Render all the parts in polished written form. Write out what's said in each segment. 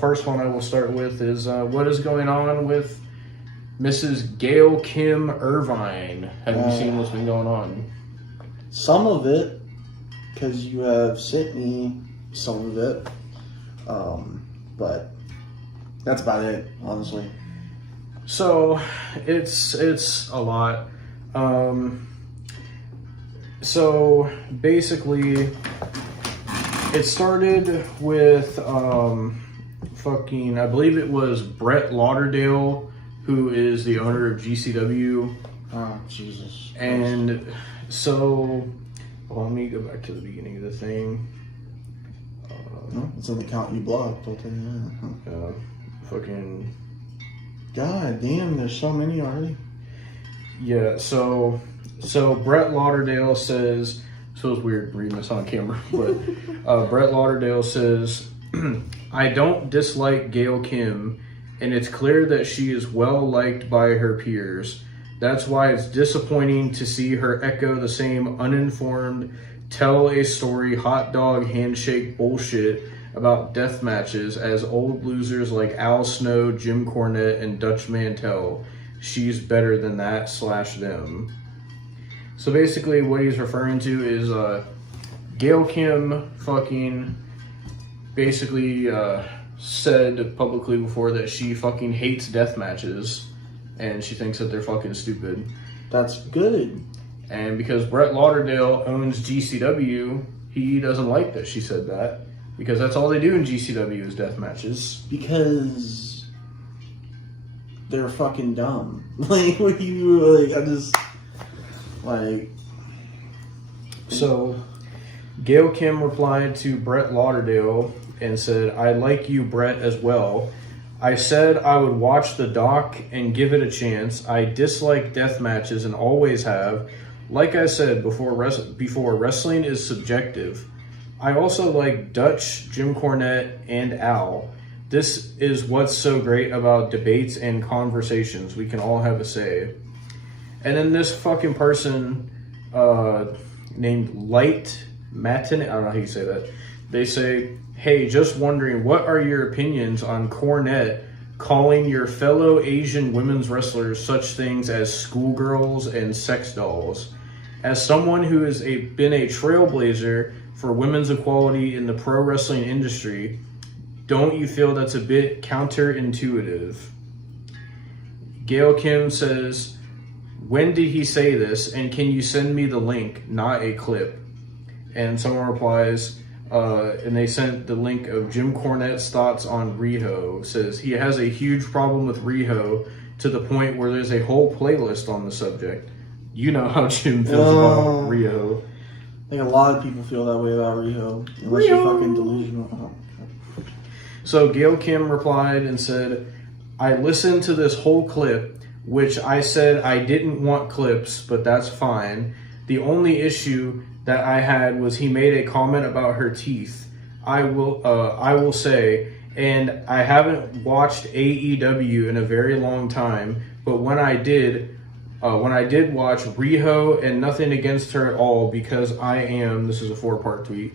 First one I will start with is what is going on with Mrs. Gail Kim Irvine? Have you seen what's been going on? Some of it, because you have sent me some of it. But that's about it, honestly. So it's a lot. So basically, it started with I believe it was Brett Lauderdale, who is the owner of GCW. Oh, Jesus. And so, let me go back to the beginning of the thing. No, it's an account you blocked. I'll tell you that. Fucking. God damn, there's so many already. Yeah, so Brett Lauderdale says, feels weird reading this on camera, but Brett Lauderdale says, I don't dislike Gail Kim, and it's clear that she is well liked by her peers. That's why it's disappointing to see her echo the same uninformed, tell a story, hot dog handshake bullshit about death matches as old losers like Al Snow, Jim Cornette, and Dutch Mantell. She's better than that / them. So basically what he's referring to is Gail Kim fucking basically said publicly before that she fucking hates death matches and she thinks that they're fucking stupid. That's good. And because Brett Lauderdale owns GCW, he doesn't like that she said that. Because that's all they do in GCW is death matches. Because they're fucking dumb. Like, what do you, like, I just, like... So, Gail Kim replied to Brett Lauderdale and said, I like you, Brett, as well. I said I would watch the doc and give it a chance. I dislike death matches and always have. Like I said before, wrestling is subjective. I also like Dutch, Jim Cornette, and Al. This is what's so great about debates and conversations. We can all have a say. And then this fucking person named Light Matin, I don't know how you say that. They say, hey, just wondering, what are your opinions on Cornette calling your fellow Asian women's wrestlers such things as schoolgirls and sex dolls? As someone who has been a trailblazer for women's equality in the pro wrestling industry, don't you feel that's a bit counterintuitive? Gail Kim says, when did he say this? And can you send me the link, not a clip? And someone replies, and they sent the link of Jim Cornette's thoughts on Riho. Says he has a huge problem with Riho to the point where there's a whole playlist on the subject. You know how Jim feels about Riho. I think a lot of people feel that way about Riho. Unless you're fucking delusional. So Gail Kim replied and said, I listened to this whole clip, which I said I didn't want clips, but that's fine. The only issue that I had was he made a comment about her teeth. I will say, and I haven't watched AEW in a very long time, but when I did watch Riho, and nothing against her at all, because I am, this is a 4-part tweet,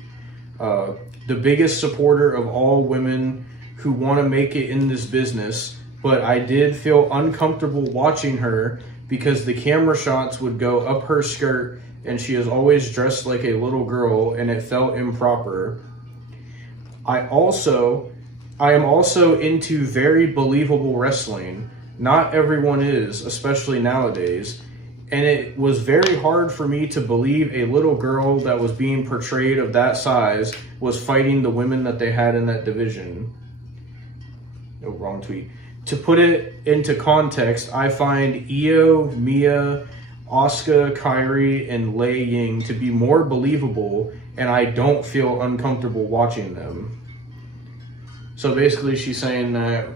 the biggest supporter of all women who want to make it in this business, but I did feel uncomfortable watching her because the camera shots would go up her skirt and she is always dressed like a little girl and it felt improper. I am also into very believable wrestling. Not everyone is, especially nowadays. And it was very hard for me to believe a little girl that was being portrayed of that size was fighting the women that they had in that division. Oh, wrong tweet. To put it into context, I find Io, Mia, Asuka, Kairi, and Lei Ying to be more believable, and I don't feel uncomfortable watching them. So basically she's saying that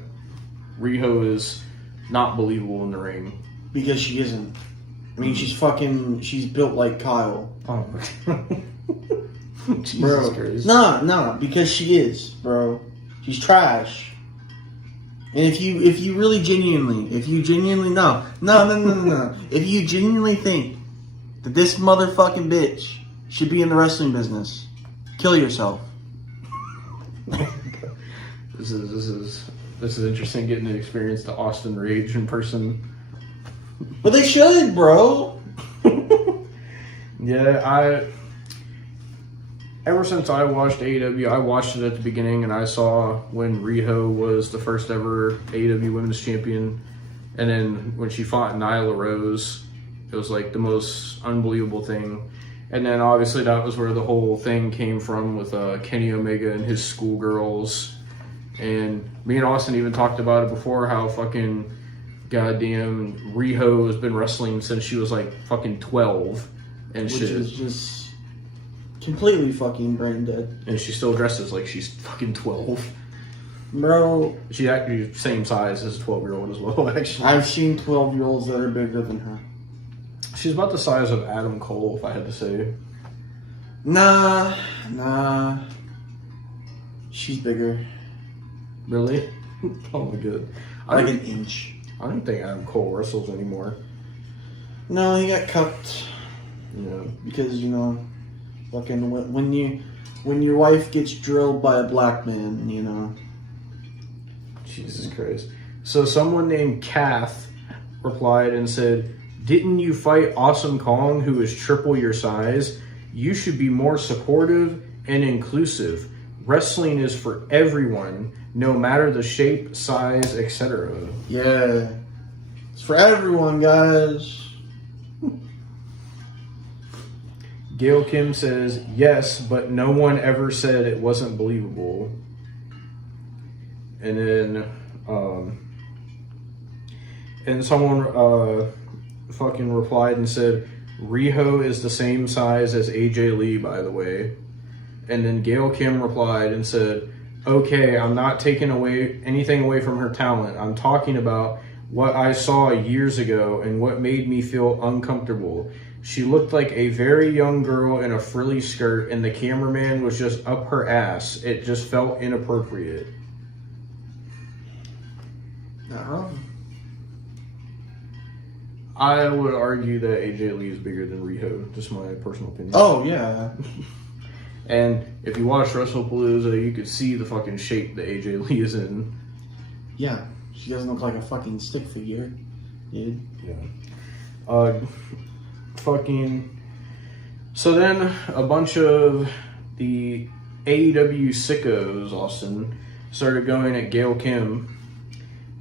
Riho is not believable in the ring. Because she isn't. I mean, she's built like Kyle. Oh. Jesus bro. Christ. No, because she is, bro. She's trash. And if you really genuinely, no. If you genuinely think that this motherfucking bitch should be in the wrestling business, kill yourself. This is interesting getting to experience the Austin Rage in person. But they should, bro. Yeah, ever since I watched AEW, I watched it at the beginning, and I saw when Riho was the first ever AEW Women's Champion, and then when she fought Nyla Rose, it was like the most unbelievable thing. And then obviously that was where the whole thing came from with Kenny Omega and his schoolgirls. And me and Austin even talked about it before, how fucking goddamn Riho has been wrestling since she was like fucking 12 and Which shit. is just completely fucking brain dead. And she still dresses like she's fucking 12. Bro, She's actually the same size as a 12-year-old as well, actually. I've seen 12-year-olds that are bigger than her. She's about the size of Adam Cole, if I had to say. Nah. She's bigger. Really? Oh my god. Like an inch. I don't think Adam Cole wrestles anymore. No, he got cupped. Yeah. Because, fucking when your wife gets drilled by a black man, Jesus Christ. So someone named Kath replied and said, "Didn't you fight Awesome Kong, who is triple your size? You should be more supportive and inclusive. Wrestling is for everyone, no matter the shape, size, etc." Yeah. It's for everyone, guys. Gail Kim says, "Yes, but no one ever said it wasn't believable." And then, and someone fucking replied and said, "Riho is the same size as AJ Lee, by the way." And then Gail Kim replied and said, "Okay, I'm not taking anything away from her talent. I'm talking about what I saw years ago and what made me feel uncomfortable. She looked like a very young girl in a frilly skirt, and the cameraman was just up her ass. It just felt inappropriate." Not wrong. I would argue that AJ Lee is bigger than Riho, just my personal opinion. Oh, yeah. And if you watch WrestlePalooza, you could see the fucking shape that AJ Lee is in. Yeah. She doesn't look like a fucking stick figure, dude. Yeah. Fucking. So then a bunch of the AEW sickos, Austin, started going at Gail Kim.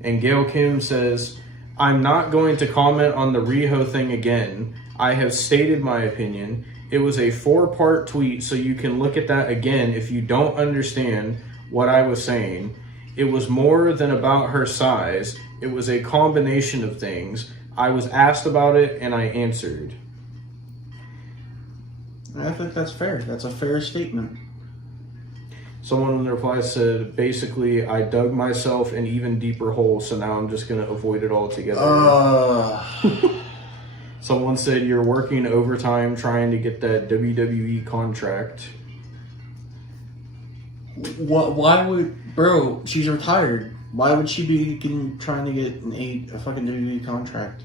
And Gail Kim says, "I'm not going to comment on the Riho thing again. I have stated my opinion. It was a 4-part tweet, so you can look at that again if you don't understand what I was saying. It was more than about her size. It was a combination of things. I was asked about it, and I answered." I think that's fair. That's a fair statement. Someone in the reply said, "Basically, I dug myself an even deeper hole, so now I'm just going to avoid it altogether." Someone said, "You're working overtime trying to get that WWE contract." What? Why would... Bro, she's retired. Why would she be trying to get a fucking WWE contract?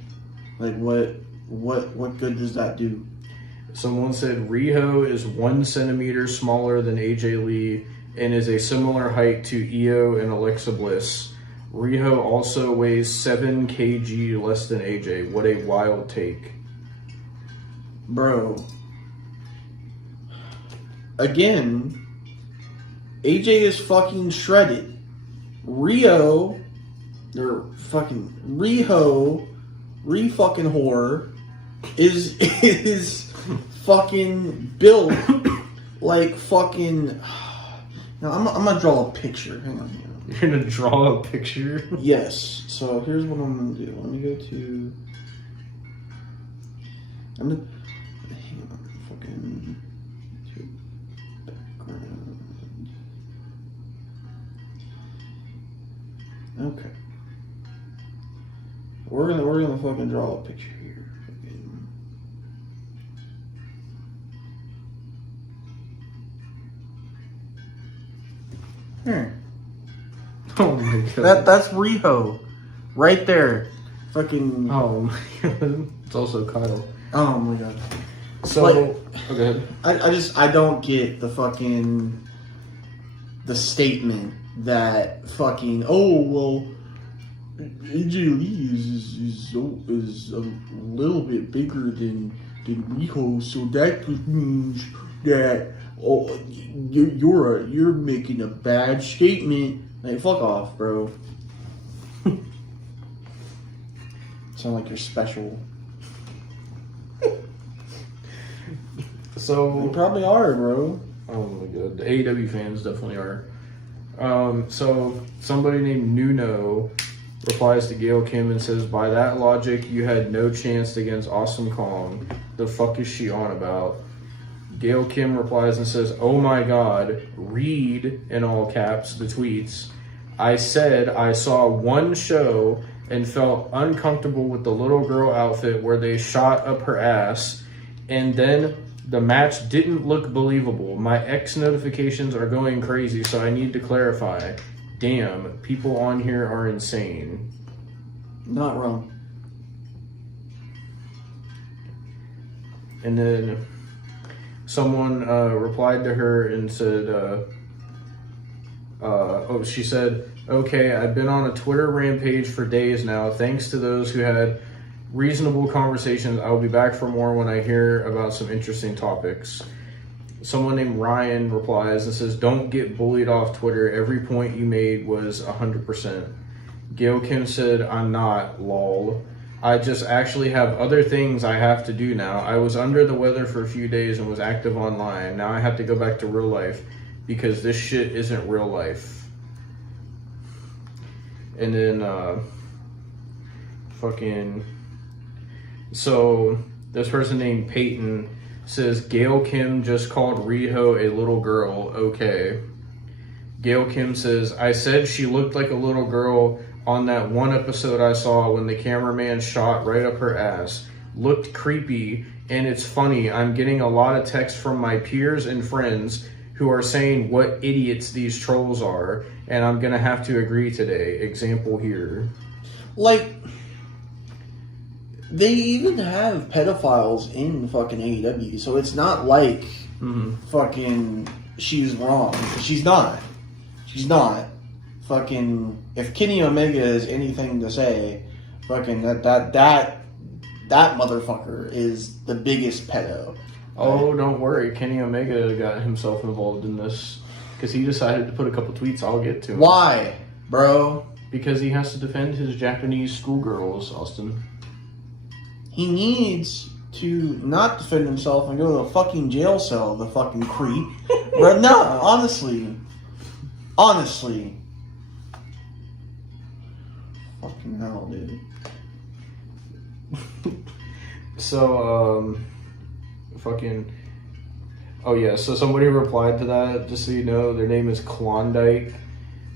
Like, what good does that do? Someone said, "Riho is 1 centimeter smaller than AJ Lee and is a similar height to Io and Alexa Bliss. Riho also weighs 7 kg less than AJ. What a wild take." Bro. Again, AJ is fucking shredded. Riho, fucking whore, is fucking built like fucking. Now I'm gonna draw a picture. Hang on. You're gonna draw a picture? Yes. So here's what I'm gonna do. Let me go to. Hang on. Fucking. Background. Okay. We're gonna fucking draw a picture here. Fucking. Here. Oh my god. That's Riho. Right there. Fucking. Oh my god. It's also Kyle. Oh my god. So, Like, okay. I don't get the statement that fucking, oh, well, AJ Lee is a little bit bigger than Riho, so that means that you're making a bad statement. Like, fuck off, bro. Sound like you're special. So You probably are, bro. oh my god, the AEW fans definitely are. So somebody named Nuno replies to Gail Kim and says, by that logic, you had no chance against Awesome Kong. The fuck is she on about? Gail Kim replies and says, oh my god, read, in all caps, the tweets. I said I saw one show and felt uncomfortable with the little girl outfit where they shot up her ass, and then the match didn't look believable. My X notifications are going crazy, so I need to clarify. Damn, people on here are insane. Not wrong. And then someone replied to her and said, she said, okay, I've been on a Twitter rampage for days now. Thanks to those who had reasonable conversations. I will be back for more when I hear about some interesting topics. Someone named Ryan replies and says, don't get bullied off Twitter. Every point you made was 100%. Gail Kim said, I'm not, lol. I just actually have other things I have to do now. I was under the weather for a few days and was active online. Now I have to go back to real life because this shit isn't real life. And then, so this person named Peyton says, Gail Kim just called Riho a little girl. Okay. Gail Kim says, I said she looked like a little girl on that one episode I saw when the cameraman shot right up her ass. Looked creepy, and it's funny. I'm getting a lot of texts from my peers and friends who are saying what idiots these trolls are, and I'm gonna have to agree today. Example here. Like, they even have pedophiles in fucking AEW, so it's not like fucking she's wrong. She's not. She's not. Fucking, if Kenny Omega has anything to say, fucking that motherfucker is the biggest pedo. Oh, don't worry. Kenny Omega got himself involved in this because he decided to put a couple tweets. I'll get to him. Why, bro? Because he has to defend his Japanese schoolgirls, Austin. He needs to not defend himself and go to a fucking jail cell, the fucking creep. But no, honestly. Fucking hell, dude. So, oh yeah, so somebody replied to that, just so you know, their name is Klondike.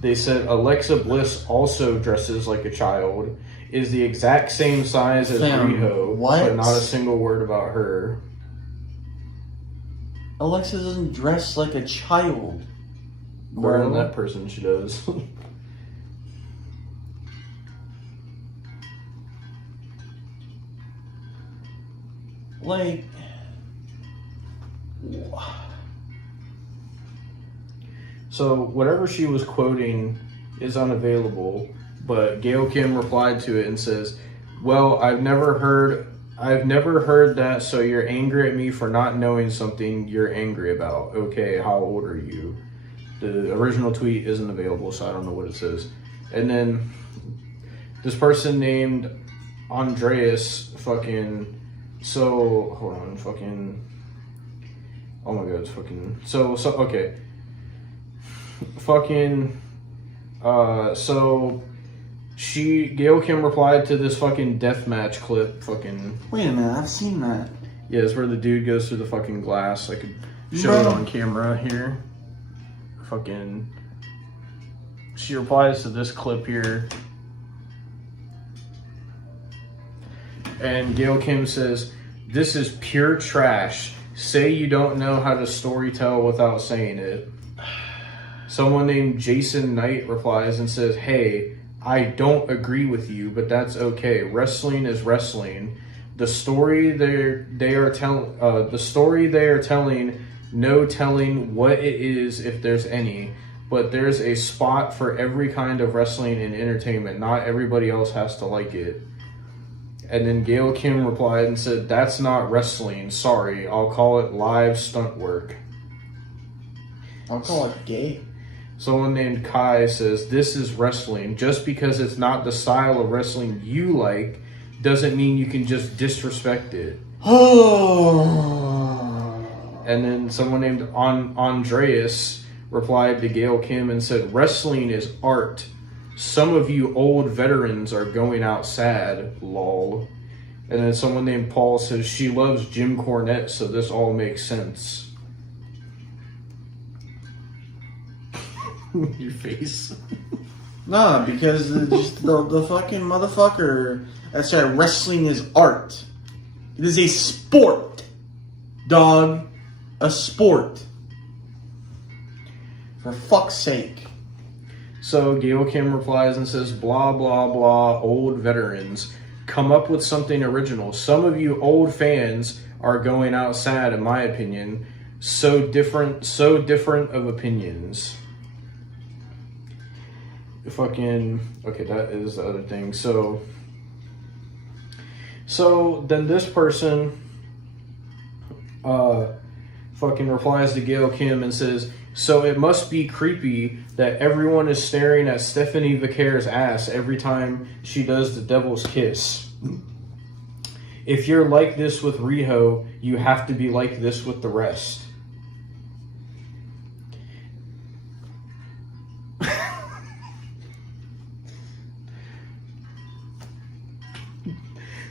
They said, Alexa Bliss also dresses like a child, is the exact same size as Riho, but not a single word about her. Alexa doesn't dress like a child. More than that person, she does. Like, so whatever she was quoting is unavailable, but Gail Kim replied to it and says, well, I've never heard that, so you're angry at me for not knowing something you're angry about. Okay, how old are you? The original tweet isn't available, so I don't know what it says. And then this person named Andreas oh my god, it's fucking, okay. Gail Kim replied to this fucking deathmatch clip, Wait a minute, I've seen that. Yeah, it's where the dude goes through the fucking glass. I could show it on camera here. She replies to this clip here. And Gail Kim says, this is pure trash. Say you don't know how to storytell without saying it. Someone named Jason Knight replies and says, hey, I don't agree with you, but that's okay. Wrestling is wrestling. The story they are telling, no telling what it is if there's any. but there's a spot for every kind of wrestling and entertainment. Not everybody else has to like it. And then Gail Kim replied and said, that's not wrestling. Sorry, I'll call it live stunt work. I'll call it gay. Someone named Kai says, this is wrestling. Just because it's not the style of wrestling you like doesn't mean you can just disrespect it. And then someone named Andreas replied to Gail Kim and said, wrestling is art. Some of you old veterans are going out sad, lol. And then someone named Paul says, she loves Jim Cornette, so this all makes sense. Your face. Nah, because the fucking motherfucker that said wrestling is art. It is a sport, dog. A sport. For fuck's sake. So Gail Kim replies and says, blah, blah, blah, old veterans. Come up with something original. Some of you old fans are going out sad, in my opinion. So different of opinions. Okay, that is the other thing. So then this person fucking replies to Gail Kim and says, so it must be creepy that everyone is staring at Stephanie Vicare's ass every time she does the devil's kiss. If you're like this with Riho, you have to be like this with the rest.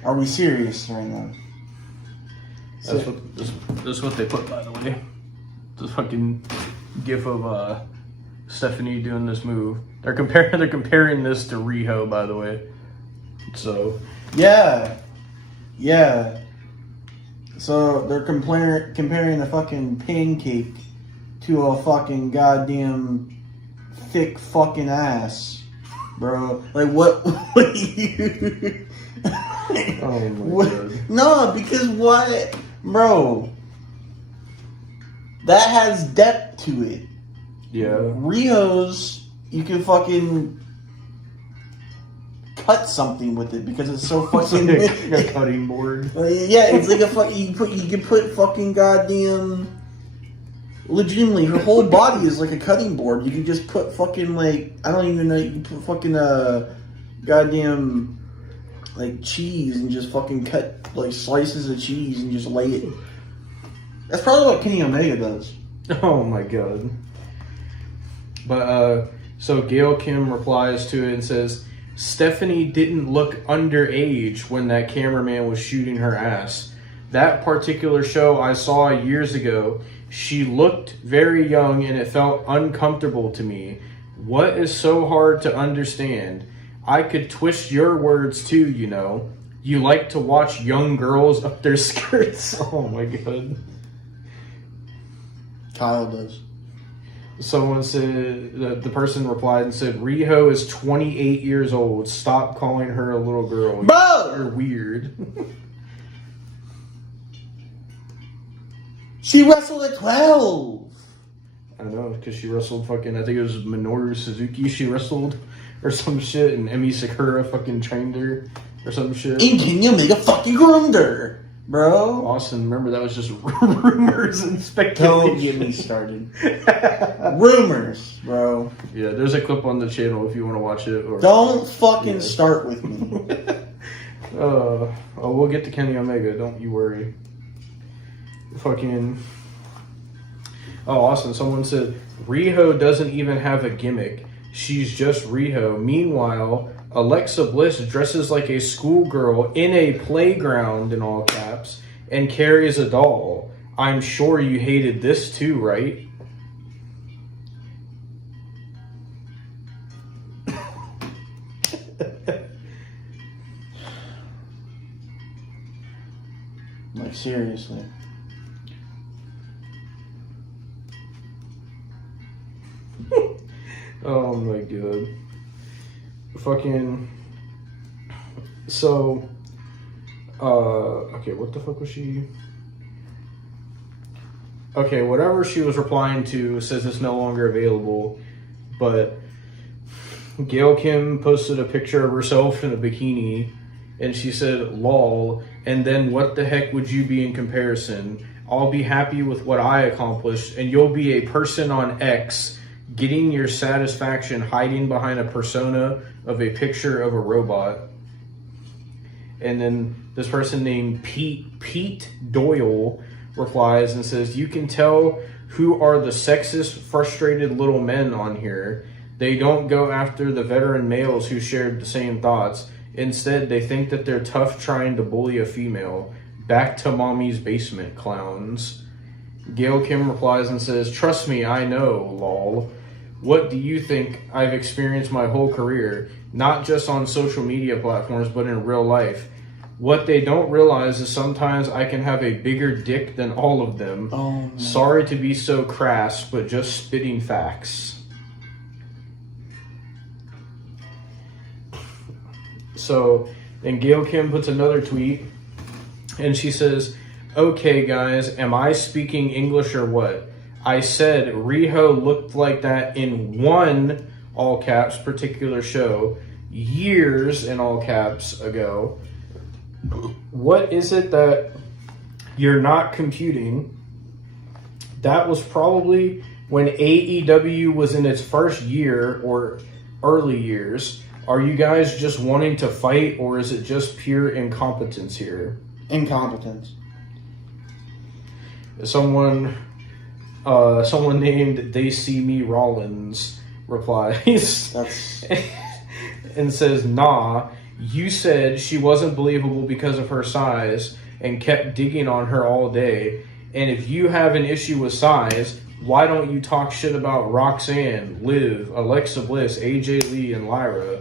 Are we serious right now? That's what they put, by the way. This fucking gif of Stephanie doing this move. They're comparing this to Riho, by the way. So yeah. So they're comparing the fucking pancake to a fucking goddamn thick fucking ass, bro. Like what? What you? Oh my god. No, because what, bro? That has depth to it. Yeah. Riho's, you can fucking cut something with it because it's so fucking like a cutting board. Yeah, it's like a fucking you can put fucking goddamn. Legitimately, her whole body is like a cutting board. You can just put fucking like I don't even know. You can put fucking goddamn like cheese and just fucking cut like slices of cheese and just lay it. That's probably what Kenny Omega does. Oh my god. But so Gail Kim replies to it and says, Stephanie didn't look underage when that cameraman was shooting her ass. That particular show I saw years ago, she looked very young and it felt uncomfortable to me. What is so hard to understand? I could twist your words too, you know. You like to watch young girls up their skirts. Oh my god. Kyle does. Someone said, the person replied and said, Riho is 28 years old. Stop calling her a little girl. Bro! You're weird. She wrestled at 12. I know, because she wrestled fucking, I think it was Minoru Suzuki she wrestled or some shit, and Emi Sakura fucking trained her or some shit. And Kenny Omega fucking groomed her, bro. Austin, remember that was just rumors and speculation. Don't get me started. Rumors, bro. Yeah, there's a clip on the channel if you want to watch it. Or, Don't fucking start with me. We'll get to Kenny Omega, don't you worry. Fucking... Oh, Austin, someone said, Riho doesn't even have a gimmick. She's just Riho. Meanwhile, Alexa Bliss dresses like a schoolgirl in a playground, in all caps, and carries a doll. I'm sure you hated this too, right? Like, seriously. Oh my god. Fucking. So. Okay, what the fuck was she? Okay, whatever she was replying to says it's no longer available. But Gail Kim posted a picture of herself in a bikini, and she said, "Lol, and then what the heck would you be in comparison? I'll be happy with what I accomplished, and you'll be a person on X getting your satisfaction hiding behind a persona of a picture of a robot." And then this person named Pete Doyle replies and says, "You can tell who are the sexist, frustrated little men on here. They don't go after the veteran males who shared the same thoughts. Instead, they think that they're tough trying to bully a female. Back to mommy's basement, clowns." Gail Kim replies and says, "Trust me, I know, lol. What do you think I've experienced my whole career? Not just on social media platforms, but in real life. What they don't realize is sometimes I can have a bigger dick than all of them. Oh, sorry to be so crass, but just spitting facts." So, then Gail Kim puts another tweet, and she says, "Okay, guys, am I speaking English or what? I said Riho looked like that in one, all caps, particular show, years, in all caps, ago. What is it that you're not computing? That was probably when AEW was in its first year or early years. Are you guys just wanting to fight, or is it just pure incompetence here?" Incompetence. Someone named They See Me Rollins replies and says, "Nah, you said she wasn't believable because of her size and kept digging on her all day. And if you have an issue with size, why don't you talk shit about Roxanne, Liv, Alexa Bliss, AJ Lee, and Lyra?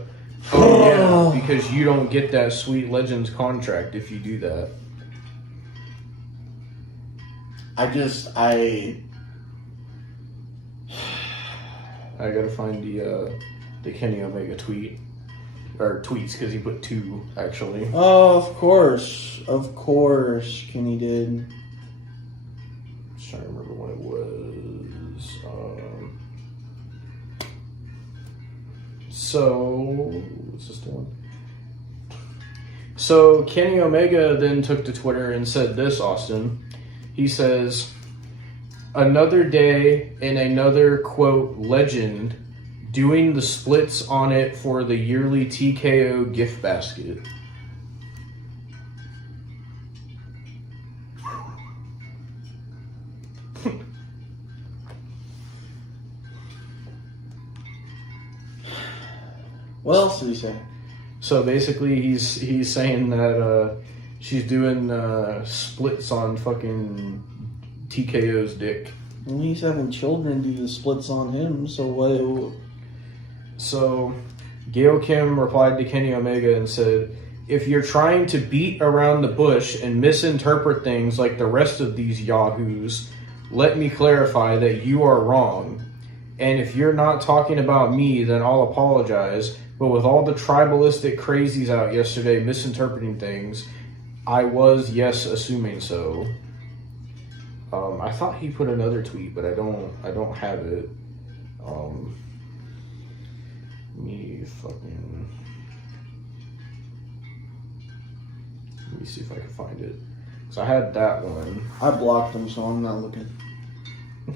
Oh yeah, because you don't get that sweet Legends contract if you do that." I gotta find the Kenny Omega tweet. Or tweets, because he put 2, actually. Oh, of course, Kenny did. Just trying to remember when it was. So, what's this one? So, Kenny Omega then took to Twitter and said this, Austin. He says, "Another day in another, quote, legend, doing the splits on it for the yearly TKO gift basket." What else did he say? So basically, he's saying that she's doing splits on fucking TKO's dick. Well, he's having children do the splits on him, so what? So, Gail Kim replied to Kenny Omega and said, "If you're trying to beat around the bush and misinterpret things like the rest of these yahoos, let me clarify that you are wrong. And if you're not talking about me, then I'll apologize. But with all the tribalistic crazies out yesterday misinterpreting things, I was, yes, assuming so." I thought he put another tweet, but I don't have it. Let me see if I can find it. So I had that one. I blocked him, so I'm not looking.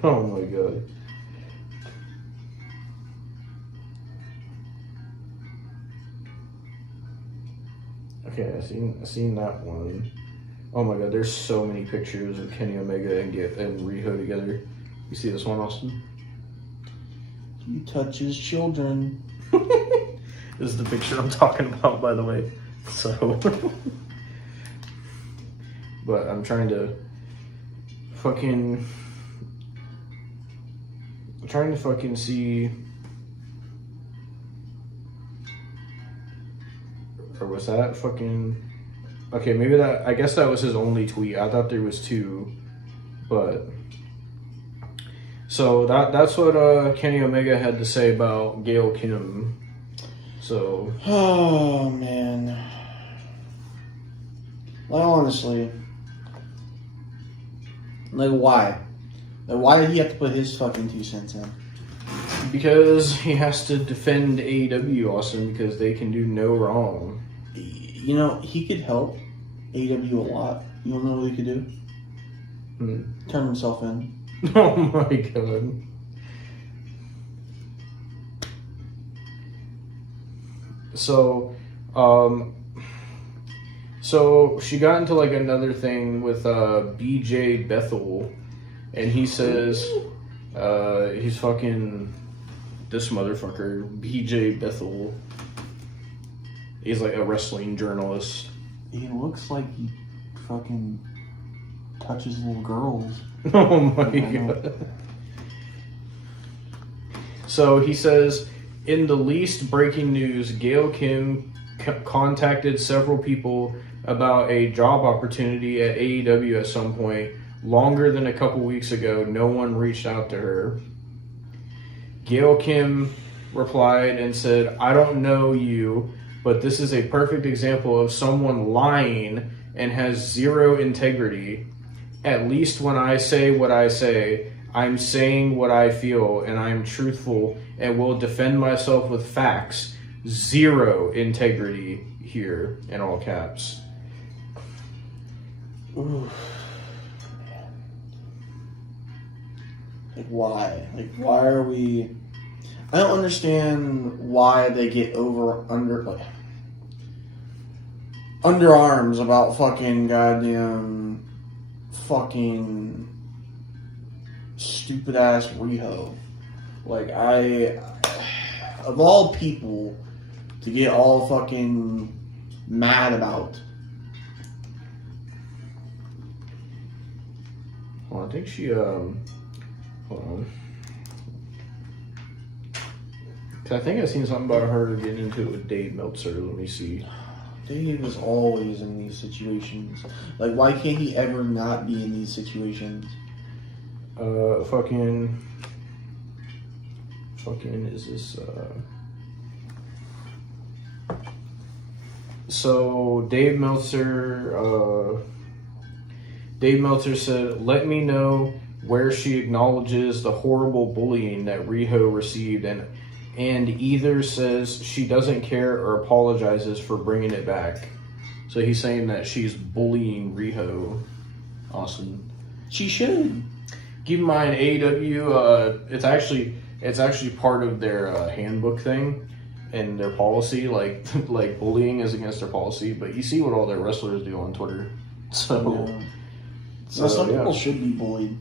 Oh my god. Okay, I seen that one. Oh my god, there's so many pictures of Kenny Omega and Riho together. You see this one, Austin? He touches children. This is the picture I'm talking about, by the way. So, but I'm trying to fucking see. Or was that fucking... Okay, maybe that... I guess that was his only tweet. I thought there was 2. But... So, that's what Kenny Omega had to say about Gail Kim. So... Oh, man. Like, honestly... Like, why? Like, why did he have to put his fucking 2 cents in? Because he has to defend AEW, Austin, because they can do no wrong. You know, he could help AEW a lot. You don't know what he could do? Turn himself in. Oh my god. So, so she got into like another thing with BJ Bethel, and he says he's fucking this motherfucker, BJ Bethel. He's like a wrestling journalist. He looks like he fucking touches little girls. Oh my god. So he says, in the least breaking news, Gail Kim contacted several people about a job opportunity at AEW at some point. Longer than a couple weeks ago, no one reached out to her. Gail Kim replied and said, I don't know you, but this is a perfect example of someone lying and has zero integrity. At least when I say what I say, I'm saying what I feel, and I'm truthful and will defend myself with facts. Zero integrity here, in all caps. Ooh. Like, why? Like, why are we... I don't understand why they get underarms about fucking goddamn fucking stupid ass Riho. Like, of all people to get all fucking mad about. Well, I think she, hold on. I think I've seen something about her getting into it with Dave Meltzer. Let me see. Dave is always in these situations. Like, why can't he ever not be in these situations? Fucking is this, So, Dave Meltzer said, let me know where she acknowledges the horrible bullying that Riho received and either says she doesn't care or apologizes for bringing it back. So he's saying that she's bullying Riho. Awesome. She should. Keep in mind, AEW, it's actually part of their handbook thing and their policy. Like bullying is against their policy, but you see what all their wrestlers do on Twitter. So, yeah. So some people should be bullied.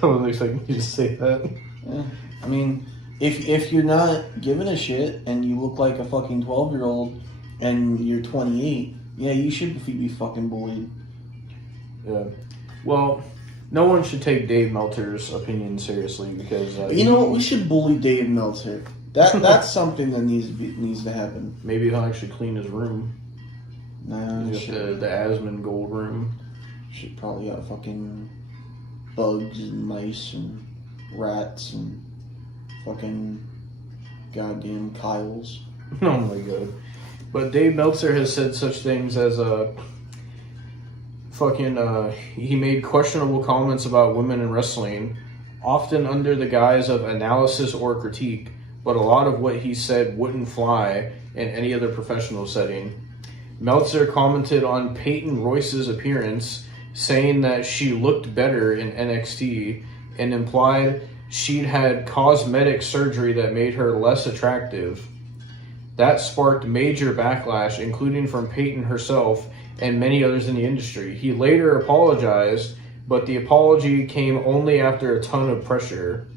Someone expecting you to say that. Yeah. I mean, if you're not giving a shit and you look like a fucking 12-year-old and you're 28, yeah, you should be fucking bullied. Yeah. Well, no one should take Dave Meltzer's opinion seriously because you know what? We should bully Dave Meltzer. That's something that needs to happen. Maybe he'll actually clean his room. Nah, he's got the Asmund Gold room. Shit probably got fucking bugs and mice and rats and fucking goddamn Kyles. Oh my god. But Dave Meltzer has said such things as he made questionable comments about women in wrestling, often under the guise of analysis or critique, but a lot of what he said wouldn't fly in any other professional setting. Meltzer commented on Peyton Royce's appearance, saying that she looked better in NXT, and implied she'd had cosmetic surgery that made her less attractive. That sparked major backlash, including from Peyton herself and many others in the industry. He later apologized, but the apology came only after a ton of pressure.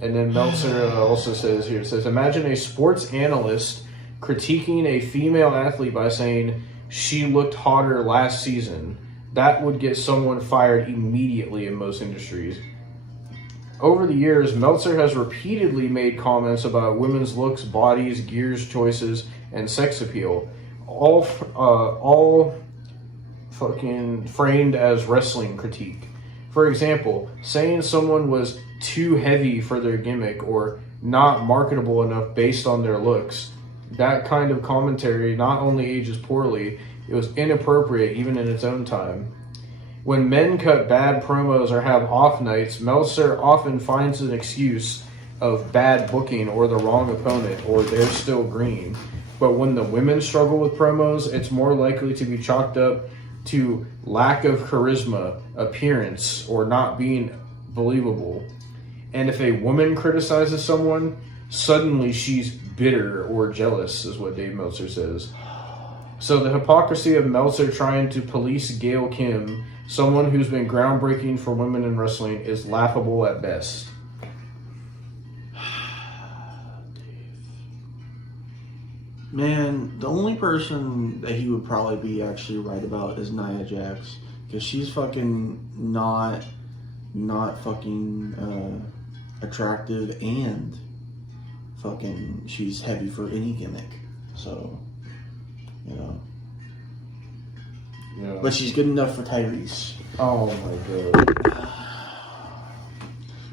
And then Meltzer also says here, it says, imagine a sports analyst critiquing a female athlete by saying she looked hotter last season. That would get someone fired immediately in most industries. Over the years, Meltzer has repeatedly made comments about women's looks, bodies, gears, choices, and sex appeal, all fucking framed as wrestling critique. For example, saying someone was too heavy for their gimmick or not marketable enough based on their looks. That kind of commentary not only ages poorly, it was inappropriate even in its own time. When men cut bad promos or have off nights, Meltzer often finds an excuse of bad booking or the wrong opponent or they're still green. But when the women struggle with promos, it's more likely to be chalked up to lack of charisma, appearance, or not being believable. And if a woman criticizes someone, suddenly she's bitter or jealous, is what Dave Meltzer says. So the hypocrisy of Meltzer trying to police Gail Kim, someone who's been groundbreaking for women in wrestling, is laughable at best. Man, the only person that he would probably be actually right about is Nia Jax, because she's fucking not fucking attractive, and fucking she's heavy for any gimmick. So, you know. Yeah. But she's good enough for Tyrese. Oh my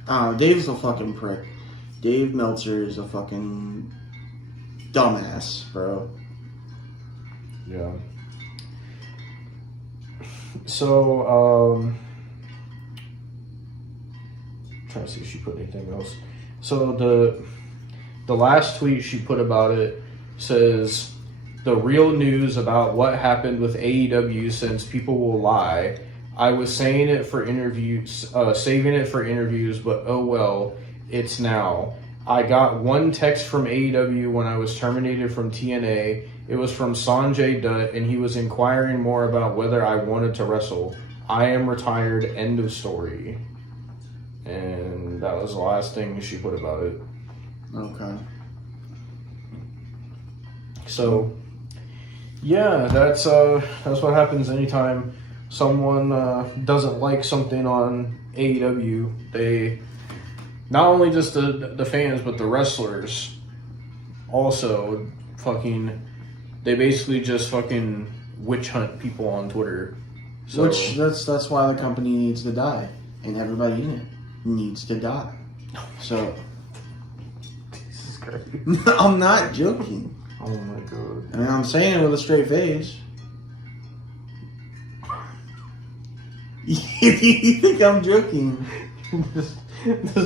god. Dave's a fucking prick. Dave Meltzer is a fucking dumbass, bro. Yeah. So, trying to see if she put anything else. So the last tweet she put about it says, "The real news about what happened with AEW, since people will lie. I was saying it for interviews, saving it for interviews, but oh well, it's now. I got one text from AEW when I was terminated from TNA. It was from Sanjay Dutt, and he was inquiring more about whether I wanted to wrestle. I am retired, end of story." And that was the last thing she put about it. Okay. So, yeah, that's what happens anytime someone doesn't like something on AEW. They, not only just the fans, but the wrestlers also fucking, they basically just fucking witch hunt people on Twitter. So, Which, that's why the company needs to die, and everybody in it needs to die. So, Jesus Christ. I'm not joking. Oh my god. I mean, I'm saying it with a straight face. You think I'm joking? Just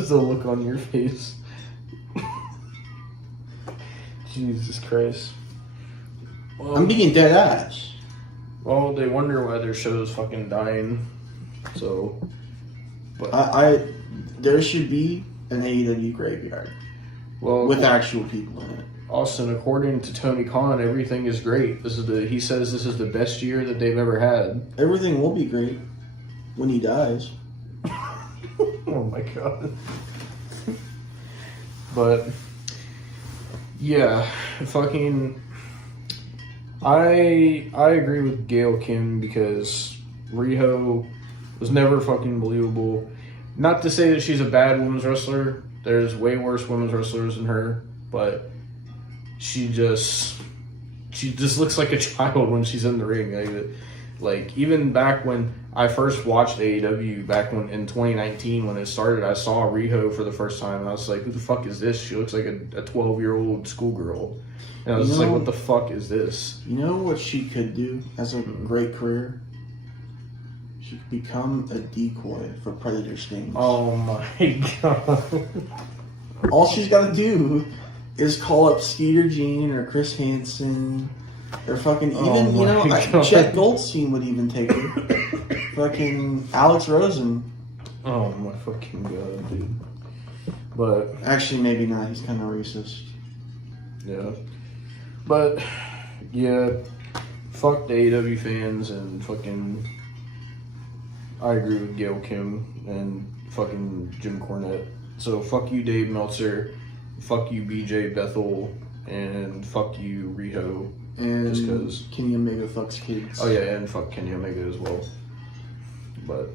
the look on your face. Jesus Christ. Well, I'm being dead ass. Well, they wonder why their show's fucking dying. So, but there should be an AEW graveyard with actual people in it. Austin, according to Tony Khan, everything is great. He says this is the best year that they've ever had. Everything will be great when he dies. Oh my god. But yeah, fucking I agree with Gail Kim, because Riho was never fucking believable. Not to say that she's a bad women's wrestler. There's way worse women's wrestlers than her, but she just looks like a child when she's in the ring. Like even back when I first watched AEW back in 2019 when it started, I saw Riho for the first time and I was like, who the fuck is this? She looks like a 12-year-old schoolgirl. And I was just like, what the fuck is this? You know what she could do as a great career? She could become a decoy for predator stings. Oh my god. All she's got to do is call up Skeeter Jean or Chris Hansen or fucking Chet Goldstein would even take her. Fucking Alex Rosen. Oh my fucking god, dude. But actually, maybe not. He's kind of racist. Yeah. But yeah, fuck the AEW fans and fucking. I agree with Gail Kim and fucking Jim Cornette. So fuck you, Dave Meltzer. Fuck you, BJ Bethel, and fuck you, Riho. And just because Kenny Omega fucks kids. Oh yeah, and fuck Kenny Omega as well. But